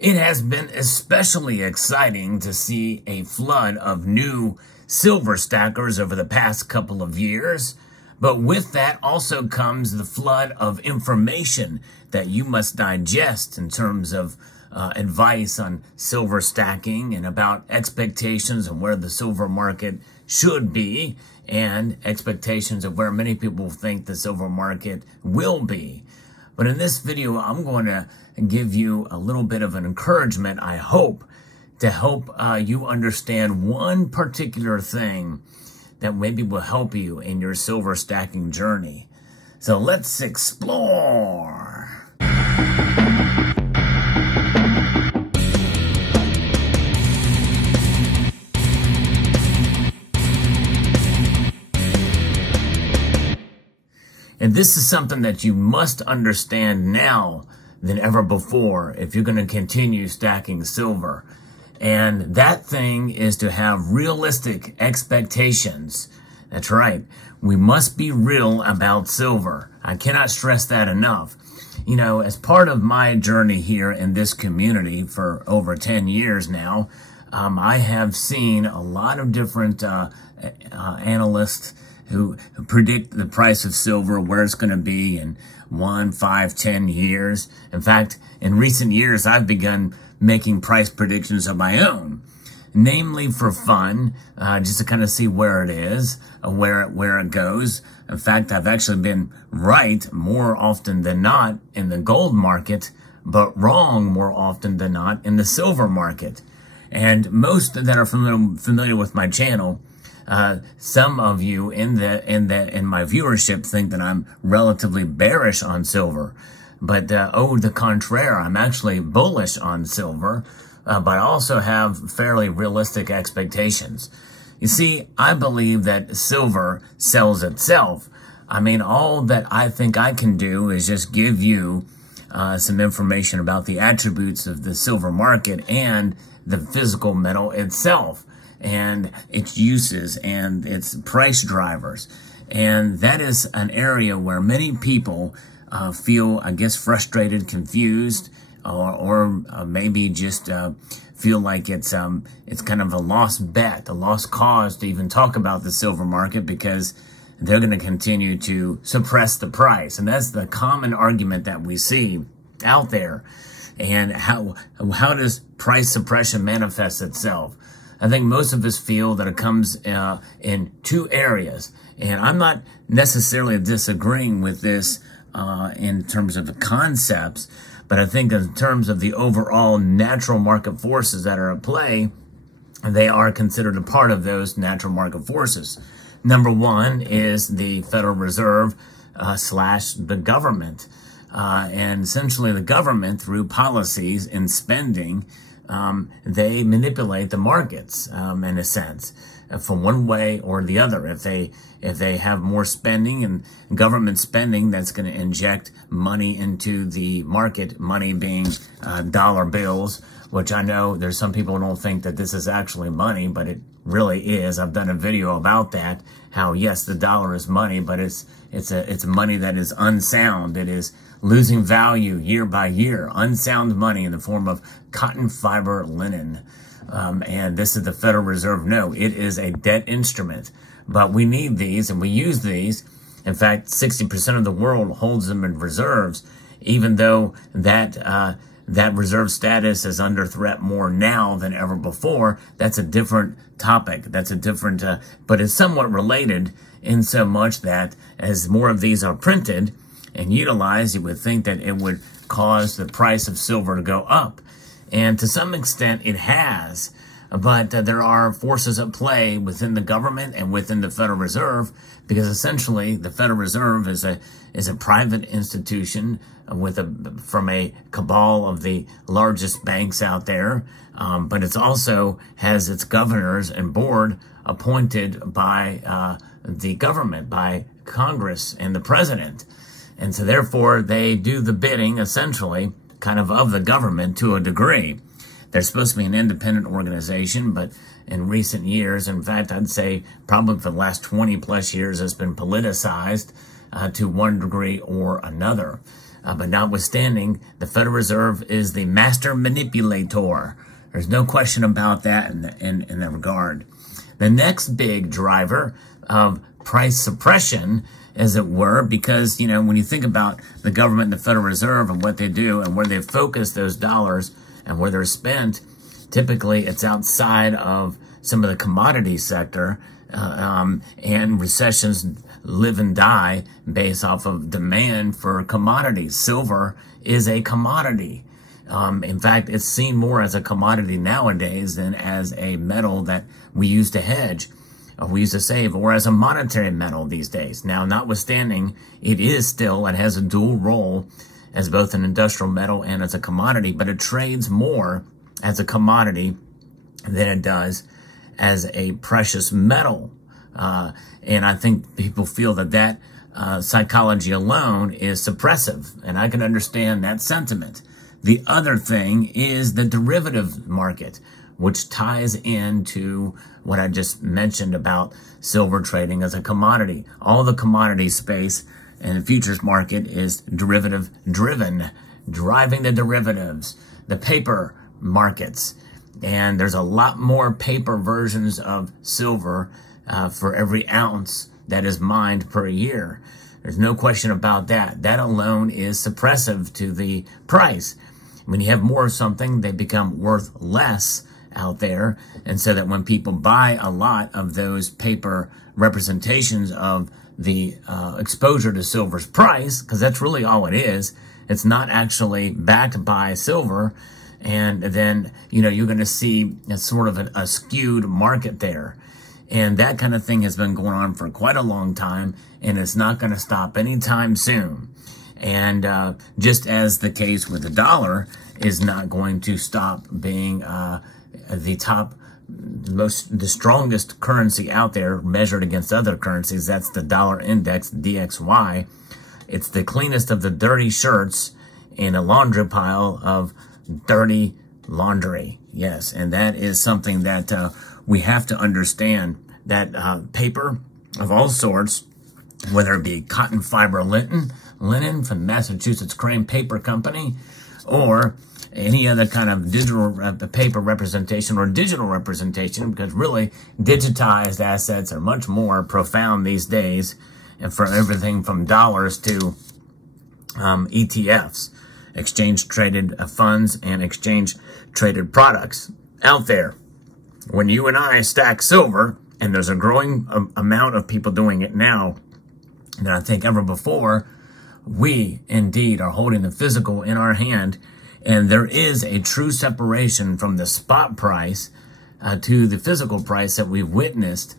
It has been especially exciting to see a flood of new silver stackers over the past couple of years, but with that also comes the flood of information that you must digest in terms of advice on silver stacking and about expectations of where the silver market should be and expectations of where many people think the silver market will be. But in this video, I'm going to give you a little bit of an encouragement, I hope, to help you understand one particular thing that maybe will help you in your silver stacking journey. So let's explore. And this is something that you must understand now than ever before if you're going to continue stacking silver. And that thing is to have realistic expectations. That's right. We must be real about silver. I cannot stress that enough. You know, as part of my journey here in this community for over 10 years now, I have seen a lot of different analysts who predict the price of silver, where it's going to be in 1, 5, 10 years. In fact, in recent years, I've begun making price predictions of my own, namely for fun, just to kind of see where it is, where it goes. In fact, I've actually been right more often than not in the gold market, but wrong more often than not in the silver market. And most that are familiar with my channel, some of you in my viewership think that I'm relatively bearish on silver, but au the contraire, I'm actually bullish on silver, but I also have fairly realistic expectations. You see, I believe that silver sells itself. I mean, all that I think I can do is just give you some information about the attributes of the silver market and the physical metal itself, and its uses and its price drivers. And that is an area where many people feel, I guess, frustrated, confused, or maybe just feel like it's kind of a lost bet, a lost cause to even talk about the silver market because they're going to continue to suppress the price. And that's the common argument that we see out there. And how does price suppression manifest itself? I think most of us feel that it comes in two areas. And I'm not necessarily disagreeing with this in terms of the concepts, but I think in terms of the overall natural market forces that are at play, they are considered a part of those natural market forces. Number one is the Federal Reserve slash the government. And essentially the government, through policies and spending, they manipulate the markets, in a sense, from one way or the other. If they have more spending and government spending, that's going to inject money into the market, money being dollar bills, which I know there's some people who don't think that this is actually money, but it really is. I've done a video about that, how yes, the dollar is money, but it's money that is unsound. It is losing value year by year, unsound money in the form of cotton fiber linen. And this is the Federal Reserve. No, it is a debt instrument, but we need these and we use these. In fact, 60% of the world holds them in reserves, even though that reserve status is under threat more now than ever before. That's a different topic. That's a different, but it's somewhat related in so much that as more of these are printed and utilized, you would think that it would cause the price of silver to go up. And to some extent, it has. But there are forces at play within the government and within the Federal Reserve, because essentially the Federal Reserve is a private institution from a cabal of the largest banks out there. But it also has its governors and board appointed by the government, by Congress and the president. And so therefore they do the bidding, essentially, kind of the government to a degree. They're supposed to be an independent organization, but in recent years, in fact, I'd say probably for the last 20 plus years, it's been politicized to one degree or another. But notwithstanding, the Federal Reserve is the master manipulator. There's no question about that in that regard. The next big driver of price suppression, as it were, because, you know, when you think about the government and the Federal Reserve and what they do and where they focus those dollars and where they're spent, typically it's outside of some of the commodity sector, and recessions live and die based off of demand for commodities. Silver is a commodity. In fact, it's seen more as a commodity nowadays than as a metal that we use to hedge, or we use to save, or as a monetary metal these days. Now, notwithstanding, it has a dual role as both an industrial metal and as a commodity, but it trades more as a commodity than it does as a precious metal. And I think people feel that psychology alone is suppressive, and I can understand that sentiment. The other thing is the derivative market, which ties into what I just mentioned about silver trading as a commodity. All the commodity space and the futures market is derivative driven, driving the derivatives, the paper markets. And there's a lot more paper versions of silver for every ounce that is mined per year. There's no question about that. That alone is suppressive to the price. When you have more of something, they become worth less out there. And so that when people buy a lot of those paper representations of the exposure to silver's price, because that's really all it is, it's not actually backed by silver. And then, you know, you're going to see sort of a skewed market there. And that kind of thing has been going on for quite a long time, and it's not going to stop anytime soon. And just as the case with the dollar is not going to stop being the strongest currency out there measured against other currencies, that's the dollar index, DXY. It's the cleanest of the dirty shirts in a laundry pile of dirty laundry. Yes, and that is something that we have to understand, that paper of all sorts, whether it be cotton fiber linen from Massachusetts Crane Paper Company, or any other kind of digital paper representation or digital representation, because really digitized assets are much more profound these days, and for everything from dollars to ETFs, exchange-traded funds and exchange-traded products out there. When you and I stack silver, and there's a growing amount of people doing it now than I think ever before, we indeed are holding the physical in our hand, and there is a true separation from the spot price to the physical price that we've witnessed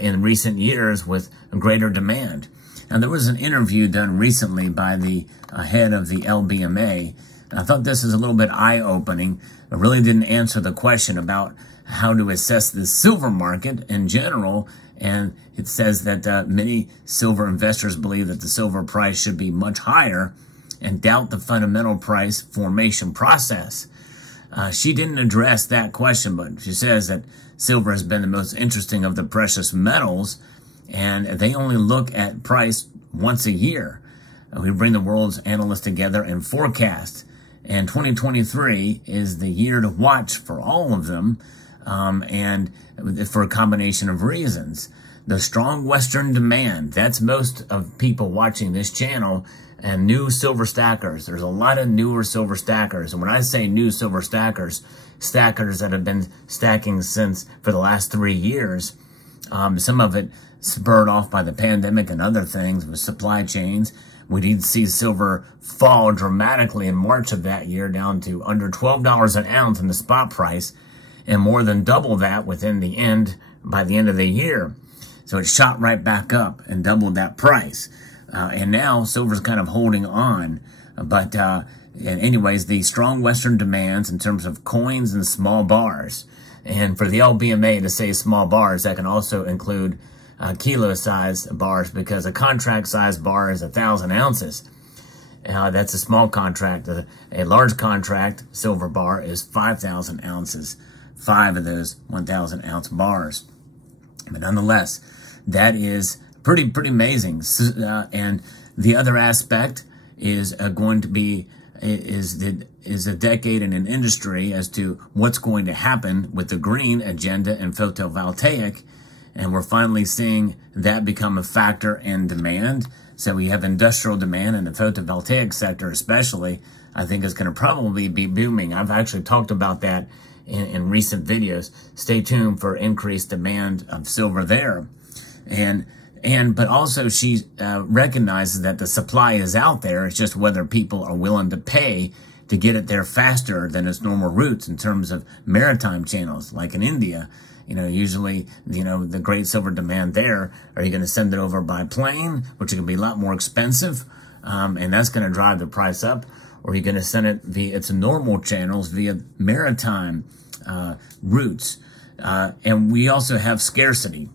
in recent years with greater demand. Now, there was an interview done recently by the head of the LBMA. I thought this is a little bit eye-opening. It really didn't answer the question about how to assess the silver market in general. And it says that many silver investors believe that the silver price should be much higher and doubt the fundamental price formation process. She didn't address that question, but she says that silver has been the most interesting of the precious metals, and they only look at price once a year. We bring the world's analysts together and forecast. And 2023 is the year to watch for all of them, and for a combination of reasons. The strong Western demand, that's most of people watching this channel, and new silver stackers. There's a lot of newer silver stackers. And when I say new silver stackers, stackers that have been stacking for the last 3 years, some of it spurred off by the pandemic and other things with supply chains. We did see silver fall dramatically in March of that year down to under $12 an ounce in the spot price, and more than double that by the end of the year. So it shot right back up and doubled that price. And now silver's kind of holding on. But anyways, the strong Western demands in terms of coins and small bars. And for the LBMA to say small bars, that can also include kilo-size bars, because a contract-size bar is 1,000 ounces. That's a small contract. A large contract silver bar is 5,000 ounces. 5 of those 1,000-ounce bars. But nonetheless, that is pretty amazing. And the other aspect is going to be is a decade in an industry as to what's going to happen with the green agenda and photovoltaic. And we're finally seeing that become a factor in demand. So we have industrial demand, and the photovoltaic sector especially, I think, is going to probably be booming. I've actually talked about that in recent videos. Stay tuned for increased demand of silver there. But also she recognizes that the supply is out there. It's just whether people are willing to pay to get it there faster than its normal routes in terms of maritime channels, like in India. Usually, the great silver demand there, are you going to send it over by plane, which is going to be a lot more expensive, and that's going to drive the price up, or are you going to send it via its normal channels, via maritime routes? And we also have scarcity.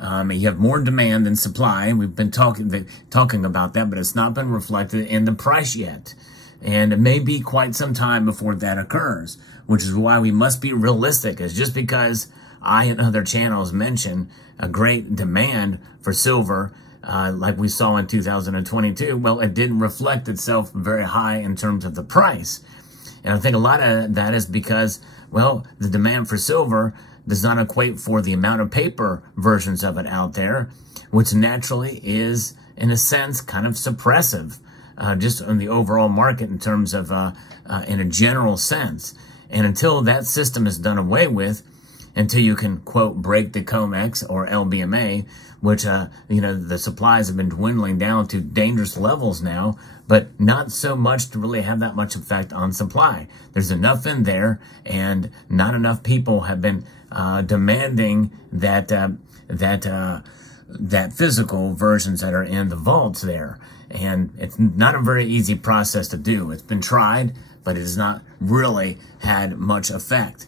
You have more demand than supply, and we've been talking about that, but it's not been reflected in the price yet. And it may be quite some time before that occurs, which is why we must be realistic. It's just because I and other channels mention a great demand for silver, like we saw in 2022, well, it didn't reflect itself very high in terms of the price. And I think a lot of that is because, well, the demand for silver does not equate for the amount of paper versions of it out there, which naturally is, in a sense, kind of suppressive, just on the overall market in terms of, in a general sense. And until that system is done away with, until you can, quote, break the COMEX or LBMA, which, the supplies have been dwindling down to dangerous levels now, but not so much to really have that much effect on supply. There's enough in there, and not enough people have been demanding that physical versions that are in the vaults there. And it's not a very easy process to do. It's been tried, but it has not really had much effect.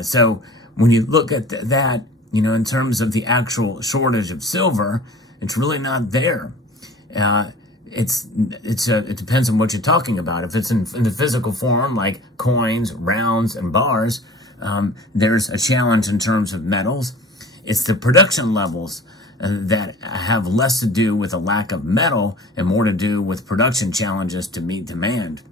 So when you look at that, in terms of the actual shortage of silver, it's really not there. It depends on what you're talking about. If it's in the physical form, like coins, rounds, and bars, there's a challenge in terms of metals. It's the production levels that have less to do with a lack of metal and more to do with production challenges to meet demand.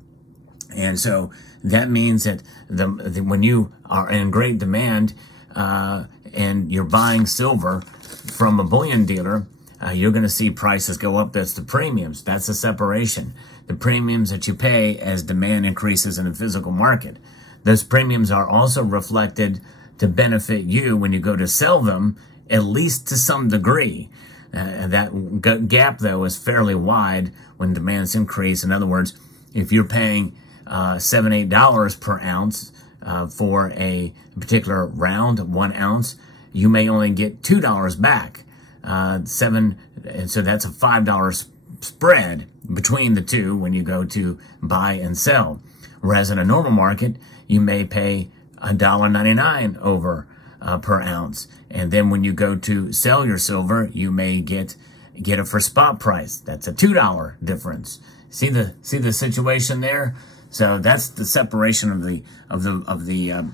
And so that means that when you are in great demand and you're buying silver from a bullion dealer, you're going to see prices go up. That's the premiums. That's the separation. The premiums that you pay as demand increases in the physical market. Those premiums are also reflected to benefit you when you go to sell them, at least to some degree. That gap, though, is fairly wide when demands increase. In other words, if you're paying $7, $8 per ounce for a particular round, 1 ounce, you may only get $2 back. And so that's a $5 spread between the two when you go to buy and sell. Whereas in a normal market, you may pay $1.99 over per ounce. And then when you go to sell your silver, you may get it for spot price. That's a $2 difference. See the situation there? So that's the separation of the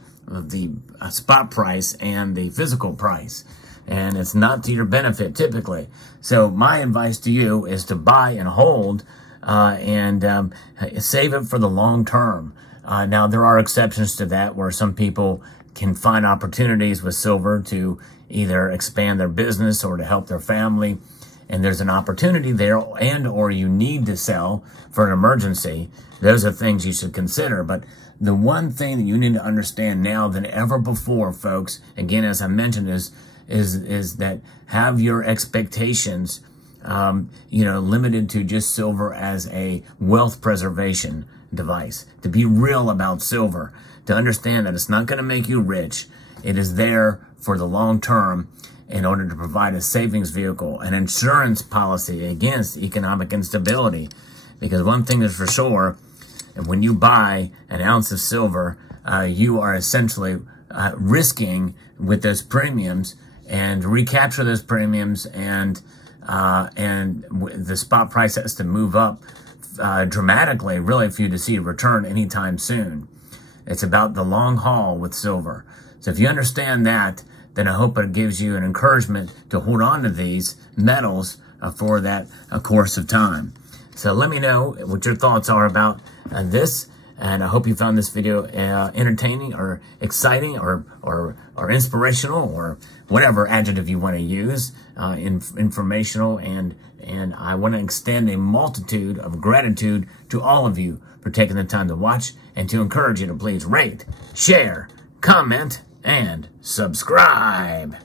spot price and the physical price. And it's not to your benefit typically. So my advice to you is to buy and hold and save it for the long term. Now, there are exceptions to that where some people can find opportunities with silver to either expand their business or to help their family. And there's an opportunity there, and or you need to sell for an emergency. Those are things you should consider. But the one thing that you need to understand now than ever before, folks, again, as I mentioned, is that have your expectations, limited to just silver as a wealth preservation device. To be real about silver, to understand that it's not going to make you rich. It is there for the long term in order to provide a savings vehicle, an insurance policy against economic instability. Because one thing is for sure, when you buy an ounce of silver, you are essentially risking with those premiums and recapture those premiums, and the spot price has to move up dramatically, really, for you to see a return anytime soon. It's about the long haul with silver. So if you understand that, then I hope it gives you an encouragement to hold on to these metals for that course of time. So let me know what your thoughts are about this. And I hope you found this video entertaining or exciting or inspirational or whatever adjective you want to use, informational. And I want to extend a multitude of gratitude to all of you for taking the time to watch, and to encourage you to please rate, share, comment, and subscribe.